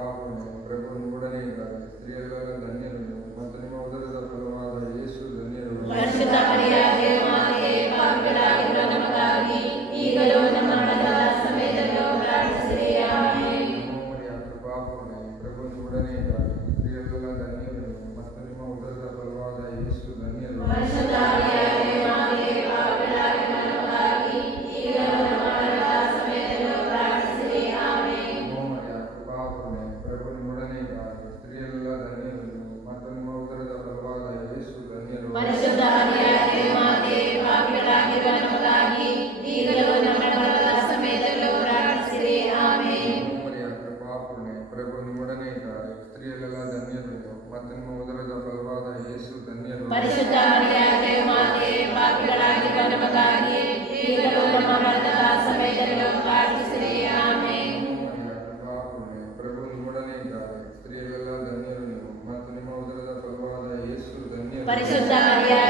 ಪ್ರಭು ನಿಮ್ಮೊಡನೆ ಇದ್ದಾರೆ, ಸ್ತ್ರೀಯರೆಲ್ಲರೂ ಧನ್ಯರು ನೀವು, ಮತ್ತು ನಿಮ್ಮ ಉದರದ ಫಲವಾದ ಯೇಸು ಧನ್ಯರು. ಪರಿಶುದ್ಧ ಮರಿಯಾಗೆ ಮಾತೆ, ಪಾಪಿಗಳಾಗಿರುವ ನಮಗಾಗಿ ಈಗಲೂ ನಮ್ಮ ಮರಣದ ಸಮಯದಲ್ಲೂ ಪ್ರಾರ್ಥಿಸಿರಿ. ಆಮೆನ್. ನಮೋ ಮರಿಯ ಕೃಪಾಪೂರ್ಣೆ, ಪ್ರಭು ನಿಮ್ಮೊಡನೆ ಇದ್ದಾರೆ, ಸ್ತ್ರೀಯರೆಲ್ಲರೂ ಧನ್ಯರು ನೀವು, ಮತ್ತು ನಿಮ್ಮ ಉದರದ ಫಲವಾದ ಯೇಸು ಧನ್ಯರು. ಪರಿಶುದ್ಧ ಮರಿಯಾಗೆ ಮಾತೆ, ಪಾಪಿಗಳಾಗಿರುವ ನಮಗಾಗಿ ಈಗಲೂ ನಮ್ಮ ಮರಣದ ಸಮಯದಲ್ಲೂ ಪ್ರಾರ್ಥಿಸಿರಿ. ಆಮೆನ್. ನಮೋ ಮರಿಯ ಕೃಪಾಪೂರ್ಣೆ, ಪ್ರಭು ನಿಮ್ಮೊಡನೆ ಇದ್ದಾರೆ, ಸ್ತ್ರೀಯರೆಲ್ಲರೂ ಧನ್ಯರು ನೀವು, ಮತ್ತು ನಿಮ್ಮ ಉದರದ ಫಲವಾದ ಯೇಸು ಧನ್ಯರು. ಪರಿಶುದ್ಧ ಮರಿಯಾಗೆ ಮಾತೆ, ಪಾಪಿಗಳಾಗಿರುವ ನಮಗಾಗಿ ಈಗಲೂ ನಮ್ಮ ಮರಣದ ಸಮಯದಲ್ಲೂ ಪ್ರಾರ್ಥಿಸಿರಿ. ಆಮೆನ್. ನಮೋ ಮರಿಯ ಕೃಪಾಪೂರ್ಣೆ, ಪ್ರಭು ನಿಮ್ಮೊಡನೆ ಇದ್ದಾರೆ, ಸ್ತ್ರೀಯರೆಲ್ಲರೂ ಧನ್ಯರು ನೀವು, ಮತ್ತು ನಿಮ್ಮ ಉದರದ ಫಲವಾದ ಯೇಸು ಧನ್ಯರು. ಪರಿಶುದ್ಧ ಮರಿಯಾಗೆ ಮಾತೆ, ಪಾಪಿಗಳಾಗಿರುವ ನಮಗಾಗಿ ಈಗಲೂ ನಮ್ಮ ಮರಣದ ಸಮಯದಲ್ಲೂ ಪ್ರಾರ್ಥಿಸಿರಿ. ಆಮೆನ್. ನಮೋ ಮರಿಯ ಕೃಪಾಪೂರ್ಣೆ, ಪ್ರಭು ನಿಮ್ಮೊಡನೆ ಇದ್ದಾರೆ, ಸ್ತ್ರೀಯರೆಲ್ಲರೂ ಧನ್ಯರು ನೀವು, ಮತ್ತು ನಿಮ್ಮ ಉದರದ ಫಲವಾದ ಯೇಸು ಧನ್ಯರು. ಪರಿಶುದ್ಧ ಮರಿಯಾಗೆ